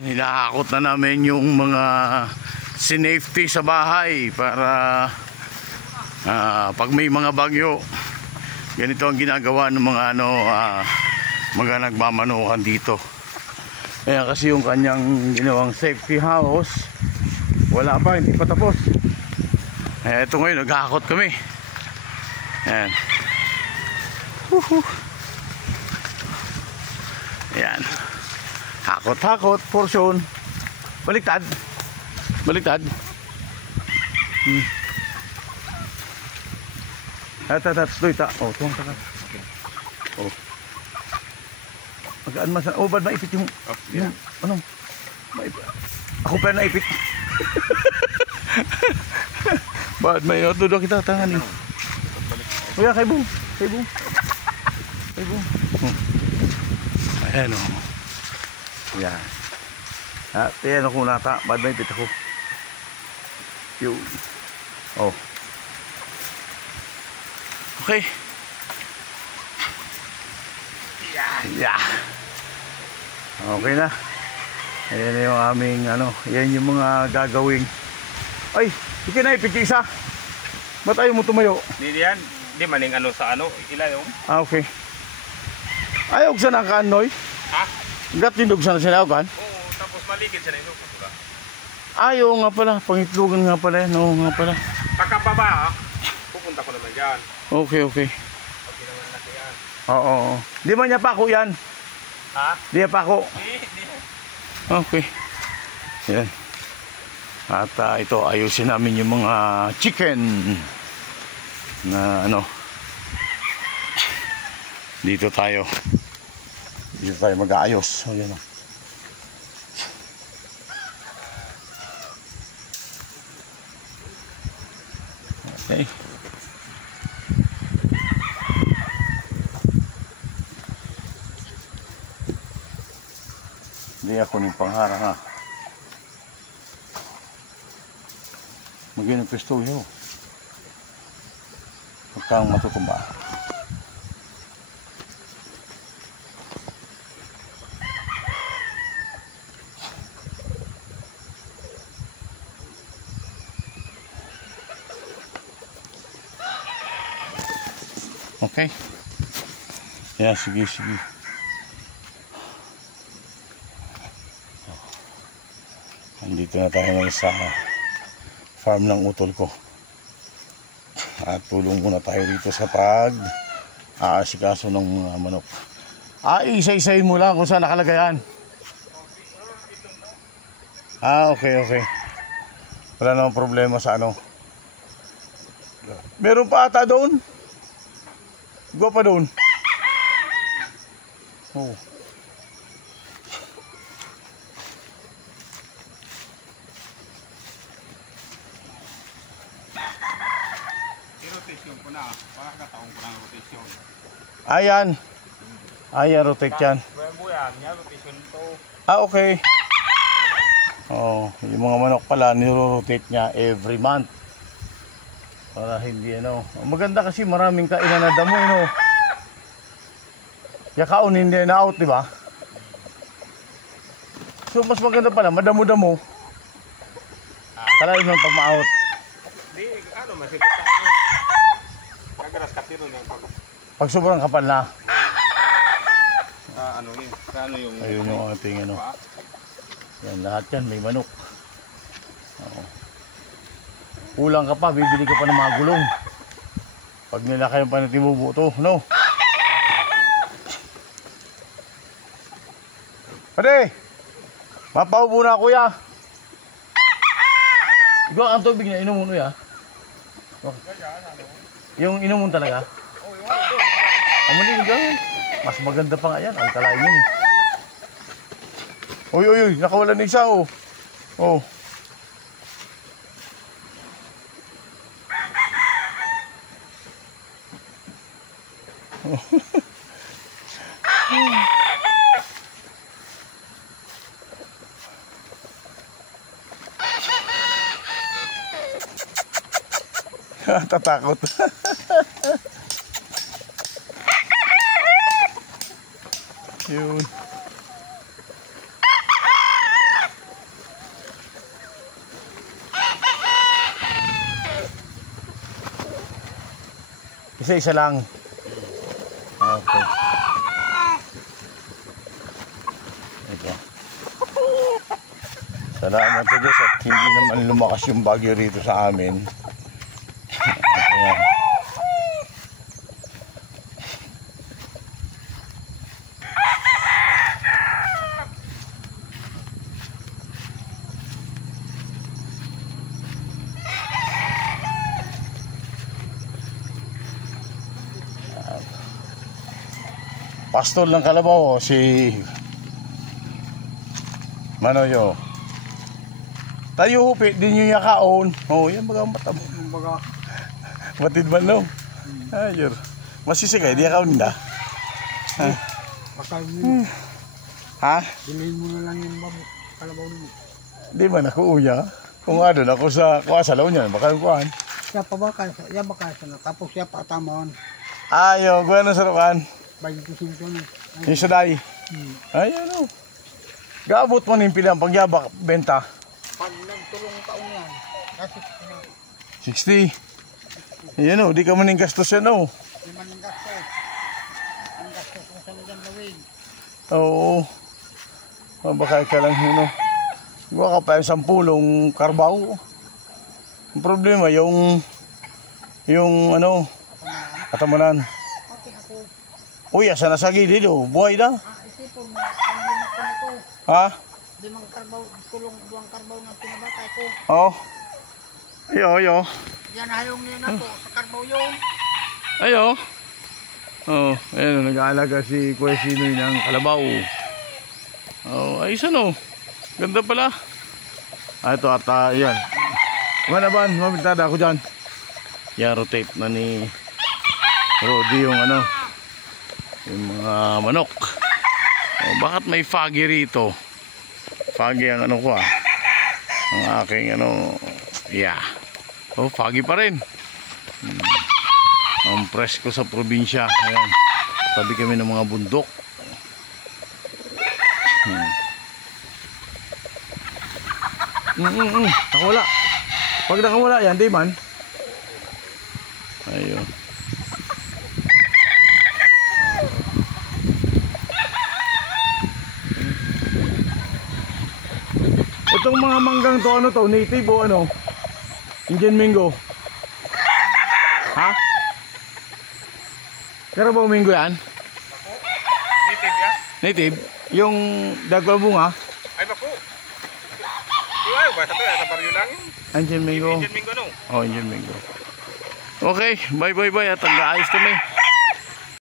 Hinahakot na namin yung mga sinafety sa bahay para pag may mga bagyo, ganito ang ginagawa ng mga mga nagmamanukan dito. Kaya kasi yung kanyang ginawang safety house wala pa, hindi pa tapos. Ito ngayon, naghahakot kami. Ayan. Ayan. Hakot-hakot portion. Baliktad. Baliktad. Doy ta. Oh, tuwang ta. Oh. Pagkaan mas bad maipit yung ano? Ako pa naipit. Bad may dudok kita tangan ni. Kuya kay Bong. Kay Bong. Kay Bong. Ayan oh. Yan. Ayan ako nata. Bad may ipit ako. Yo. Oh. Okay. Yeah. Okay na. Ayan na yung aming yan yung mga gagawing. Ay, hindi na ipit isa. Ba't ayaw mo tumayo? Hindi yan. Hindi maning sa ilalim. Okay. Ayaw sa nakanoy? Ha? Gat tindog sa sinayaw kan? Oo, tapos maligid sa nilo. Ayaw nga pala, pangitlogan nga pala. No, nga pala. Pagkababa, pupunta ko naman dyan. Okay, okay. Okay naman natin yan. Oo. Di man niya pako yan? Ha? Di niya pako? Hindi. Okay. Yan. At ito, ayusin namin yung mga chicken na dito tayo mag-aayos. O yan o. Okay. Hindi ako ng pangharang ha. Maging ng pesto yun. Huwag kang matutumba. Okay. Yeah, sige. Andito na tayo ngayon sa farm ng utol ko. At tulong muna tayo dito sa pag-aasikaso ng mga manok. Isa-isayin mo lang kung saan nakalagayan. Okay. Wala namang problema sa Meron pa ata doon? Gua pa doon. Oh. I-rotation ko na. Para kataong ko na rotation. Ayan. Rotate yan. Buyan, niya rotation to. Okay. Oh, yung mga manok pala niro-rotate niya every month. Para hindi maganda kasi maraming kainan na damo Yakaon hindi na out, di ba? So mas maganda pala madamo-damo. Kalahin mo pag ma-out. Di masibita. Kagaras katiro na Pag sobrang kapal na. Yung ayun yung ating Yan lahat yan may manok. Oo. Kulang ka pa, bibili ka pa ng mga gulong. Pag nilakay pa natin bubuto, no? Pare! Mapaubo na kuya. Ikaw ang tubig na inom mo ya. Yung inom mo talaga? Amuli ka. Mas maganda pa nga yan, alkalain yun. Uy, nakawalan na isa oh. Oh. Tatakot. Yun. isa lang. Okay. Ito. Salamat sa Diyos at hindi naman lumakas yung bagyo rito sa amin. Ito yan. Pastol ng Kalabaw, si Manoyo. Tayo, din yung yakaon. Oh, yan baga matamo. Baga, Matid man no? Ayun. Masisigay, di yakaon na. baka mo, Ha? bilhin mo na lang yung kalabaw mo. Di man ako uya. Kung ano, ako sa kuasalaw niyan, baka yung kuhan. Siya pa ba kaya, siya ba kaya na, tapos siya pa tamon, Ayo, kuha na sa rukan. 25 na. Yung saday. Ayun o. Gaabot mo ng pilang pagyabak, benta. Pag nagtulong taon yan,60. kasi Ayan o, di ka maning gastos yan o. di man yung gastos. Ang gastos kung saan nang gawin. Oo. Mabakay ka lang yun o. Gawa ka pa yung 10 karbaw. Ang problema, yung ano, katamanan. Okay ako, Uy, asa na sa gilid o. Buhay na. isipon mo, pambinit ko nito. Ha? Di mang karbaw, tulong duwang karbaw ng pinabatay ko. Oo. Ayo. Yan hayong niya na po, sa karbaw yun. Ayo. Oh, ayun, nag-aalaga si Kuya Sinoy ng Kalabaw. Oh, ayos ano. Ganda pala. Ito ata, yan. Manaban, mabintada ako dyan. Yan, rotate na ni Rodi yung ano, yung mga manok. Oh, bakit may foggy rito? Foggy ang ano ko ang aking ano, yeah. Oh, foggy pa rin. Ang presko sa probinsya. Ayan. Tabi kami ng mga bundok. Nakawala. Pag nakawala yan, di man. Ayun. Itong mga manggang to, ano to? Native o ano? Indian mango. Ha? Carabao mango yan? Native yan? Native? Yung dagwal bunga? Ay bako. Di ba, basta to, sa baryo lang yun. Indian mango. Indian Mingo no. Oh, Indian mango. Okay, bye. At ang ayos kami.